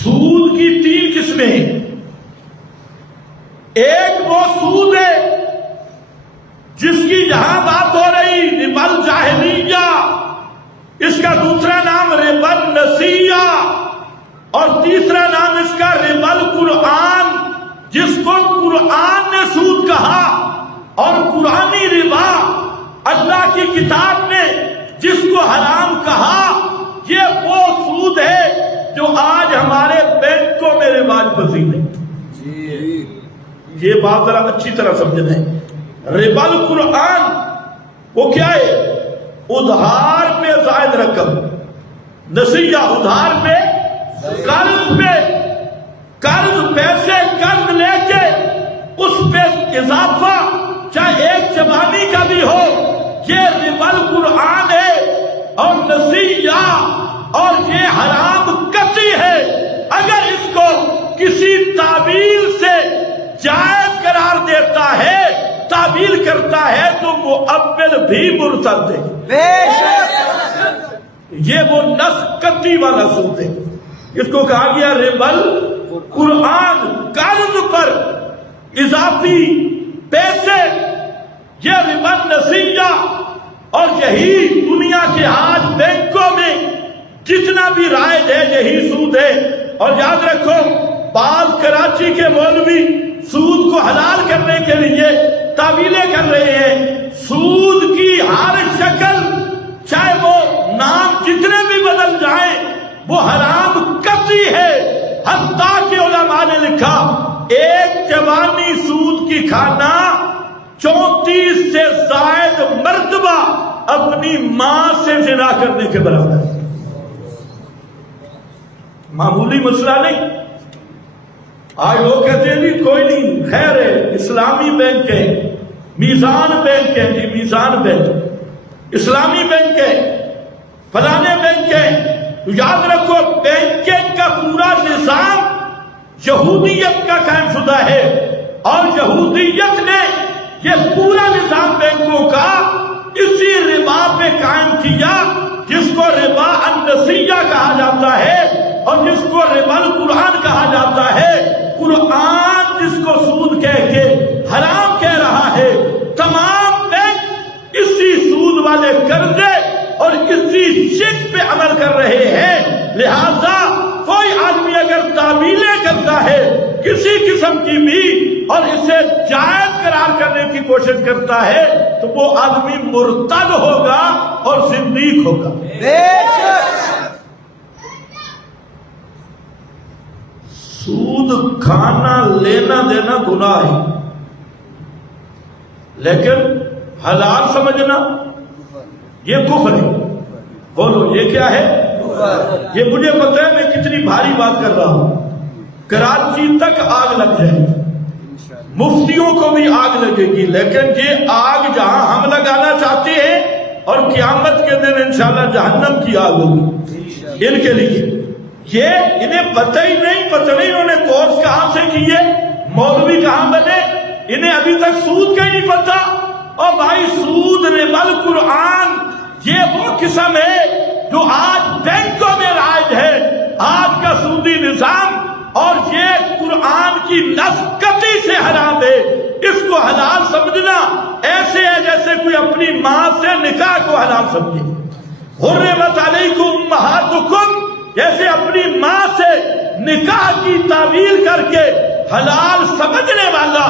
سود کی 3 قسمیں ہیں۔ ایک وہ سود ہے جس کی یہاں بات ہو رہی ربا الجاہلیہ، اس کا دوسرا نام ربا النسیہ، اور تیسرا نام اس کا ربا القرآن، جس کو قرآن نے سود کہا، اور قرآنی ربا اللہ کی کتاب نے جس کو حرام کہا، یہ وہ سود ہے جو آج ہمارے بینکوں میں رواج پذیر ہے۔ یہ بات ذرا اچھی طرح سمجھنا ہے۔ ربا القرآن وہ کیا ہے؟ ادھار پہ زائد رقم، نسیہ ادھار پہ، قرض پیسے قرض لے کے اس پہ اضافہ چاہے 1 زبانی کا بھی ہو، یہ ربا القرآن ہے اور نسیہ، اور یہ حرام قطعی ہے۔ اگر اس کو کسی تعبیر سے جائز قرار دیتا ہے، تعبیر کرتا ہے، تو مؤول بھی مرتد ہے۔ یہ وہ نس قطعی والا سود ہے، اس کو کہا گیا ربا القرآن، قرض پر اضافی پیسے، یہ ربا النسیہ۔ اور یہی دنیا کے آج بینکوں میں جتنا بھی رائج ہے یہی سود ہے۔ اور یاد رکھو، بعض کراچی کے مولوی سود کو حلال کرنے کے لیے تعویلیں کر رہے ہیں۔ سود کی ہر شکل، چاہے وہ نام جتنے بھی بدل جائیں، وہ حرام قطعی ہے۔ حتیٰ کہ علماء نے لکھا 1 جوانی سود کی کھانا 34 سے زائد مرتبہ اپنی ماں سے زنا کرنے کے برابر ہے۔ معمولی مسئلہ نہیں۔ آج لوگ کہتے ہیں جی کوئی نہیں، خیر ہے، اسلامی بینک ہے، میزان بینک ہے، جی میزان بینک، اسلامی بینک ہے، فلانے بینک ہے۔ تو یاد رکھو، بینکنگ کا پورا نظام یہودیت کا قائم شدہ ہے، اور یہودیت نے یہ پورا نظام بینکوں کا اسی ربا پہ قائم کیا، جس کو ربا النسیہ کہا جاتا ہے اور جس کو ربا القرآن کہا جاتا ہے۔ قرآن جس کو سود کہہ کے حرام کہہ رہا ہے، تمام بینک اسی سود والے قرضے اور اسی شرک پہ عمل کر رہے ہیں۔ لہذا کوئی آدمی اگر تعویلیں کرتا ہے کسی قسم کی بھی اور اسے جائز قرار کرنے کی کوشش کرتا ہے، تو وہ آدمی مرتد ہوگا اور زندیق ہوگا۔ سود کھانا لینا دینا گناہ ہے، لیکن حلال سمجھنا یہ کفر ہے۔ بولو یہ کیا ہے؟ یہ مجھے پتہ ہے میں کتنی بھاری بات کر رہا ہوں۔ کراچی تک آگ لگ جائے گی، مفتیوں کو بھی آگ لگے گی، لیکن یہ آگ جہاں ہم لگانا چاہتے ہیں، اور قیامت کے دن انشاءاللہ جہنم کی آگ ہوگی ان کے لیے۔ یہ انہیں پتہ ہی نہیں انہوں نے کورس کہاں سے کیے، مولوی کہاں بنے، انہیں ابھی تک سود کا ہی نہیں پتہ۔ اور بھائی سود ربا القرآن یہ وہ قسم ہے جو آج بینکوں میں رائج ہے، آج کا سودی نظام، اور یہ قرآن کی نص قطعی سے حرام ہے۔ اس کو حلال سمجھنا ایسے ہے جیسے کوئی اپنی ماں سے نکاح کو حلال سمجھے۔ حرمت علیکم امہاتکم، جیسے اپنی ماں سے نکاح کی تعبیر کر کے حلال سمجھنے والا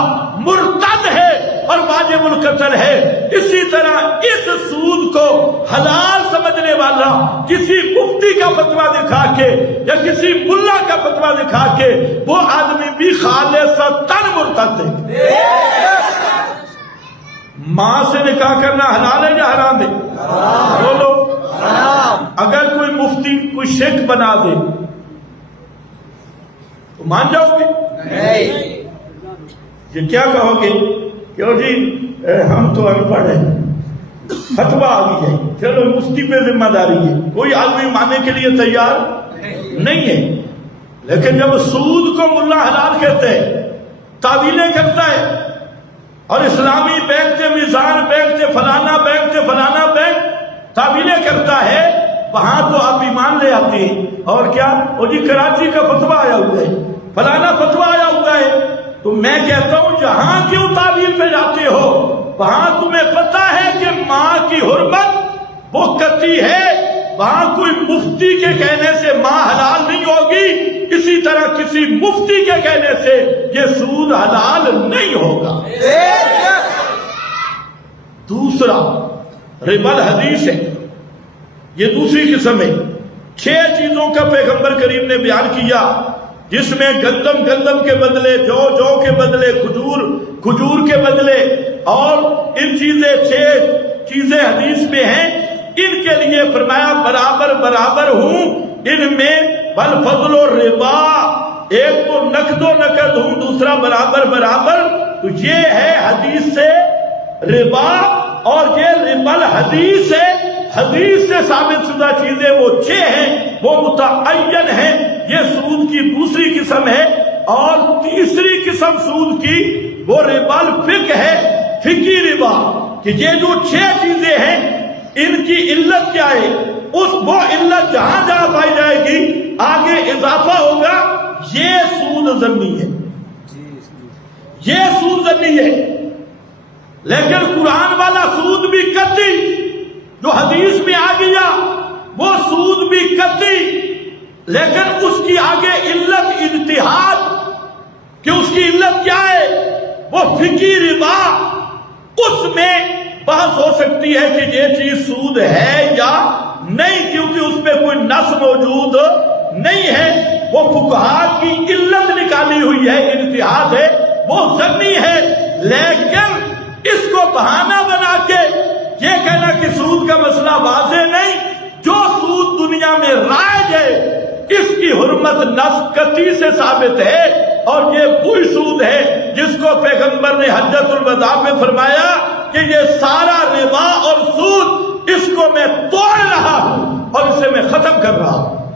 مرتد ہے اور واجب القتل ہے، اسی طرح اس سود کو حلال سمجھنے والا کسی مفتی کا فتویٰ دکھا کے یا کسی ملا کا فتویٰ دکھا کے وہ آدمی بھی خالصتاً مرتد ہے۔ ماں سے نکاح کرنا حلال ہے یا حرام ہے؟ بولو حرام۔ اگر کوئی مفتی کوئی شرک بنا دے تو مان جاؤ گے؟ نہیں۔ یہ کیا کہو گے؟ کیوں جی ہم تو ان پڑھ ہیں، فتویٰ آ گئی ہے، چلو مفتی پہ ذمہ داری ہے، کوئی آدمی ماننے کے لیے تیار نہیں ہے۔ لیکن جب سود کو ملا حلال کہتے ہیں، تعویلیں کرتا ہے، اور اسلامی بینک سے، میزان بینک سے، فلانا بینک سے فلانا بینک تعویلیں کرتا ہے، وہاں تو آپ ایمان لے آتے ہیں، اور کیا وہ جی کراچی کا فتویٰ آیا ہوا ہے، فلانا فتویٰ آیا ہوا ہے، تو میں کہتا ہوں جہاں کیوں تعویل پہ جاتے ہو؟ وہاں تمہیں پتا ہے کہ ماں کی حرمت وہ قطعی ہے، وہاں کوئی مفتی کے کہنے سے ماں حلال نہیں ہوگی، اسی طرح کسی مفتی کے کہنے سے یہ سود حلال نہیں ہوگا۔ دوسرا ربا الحدیث ہے، یہ دوسری قسم ہے۔ 6 چیزوں کا پیغمبر کریم نے بیان کیا، جس میں گندم کے بدلے جو کے بدلے کھجور کے بدلے، اور ان 6 چیزیں حدیث میں ہیں، ان کے لیے فرمایا برابر ہوں ان میں، والفضل و ربا، ایک تو نقد و نقد ہوں، دوسرا برابر، تو یہ ہے حدیث سے ربا، اور یہ ربا الحدیث ہے، حدیث سے ثابت شدہ چیزیں وہ 6 ہیں، وہ متعین ہیں۔ یہ سود کی دوسری قسم ہے، اور تیسری قسم سود کی وہ ربا الفقہ ہے، فقہی ربا، کہ یہ جو 6 چیزیں ہیں ان کی علت کیا ہے، وہ علت جہاں پائی جائے گی آگے اضافہ ہوگا، یہ سود ضمنی ہے، یہ سود ضمنی ہے۔ لیکن قرآن والا سود بھی قطعی، جو حدیث میں آ گیا وہ سود بھی قطعی، لیکن اس کی آگے علت اجتہاد، کہ اس کی علت کیا ہے، وہ فقہی ربا، اس میں بحث ہو سکتی ہے کہ یہ چیز سود ہے یا نہیں، کیونکہ اس پہ کوئی نص موجود نہیں ہے، وہ فقہاء کی علت نکالی ہوئی ہے، اجتہاد ہے، وہ ضمنی ہے۔ لیکن اس کو بہانہ بنا کے یہ کہنا کہ سود کا مسئلہ واضح نہیں، جو سود دنیا میں رائج ہے اس کی حرمت نص قطعی سے ثابت ہے، اور یہ وہی سود ہے جس کو پیغمبر نے حجۃ الوداع میں فرمایا کہ یہ سارا ربا اور سود، اس کو میں توڑ رہا ہوں اور اسے میں ختم کر رہا ہوں۔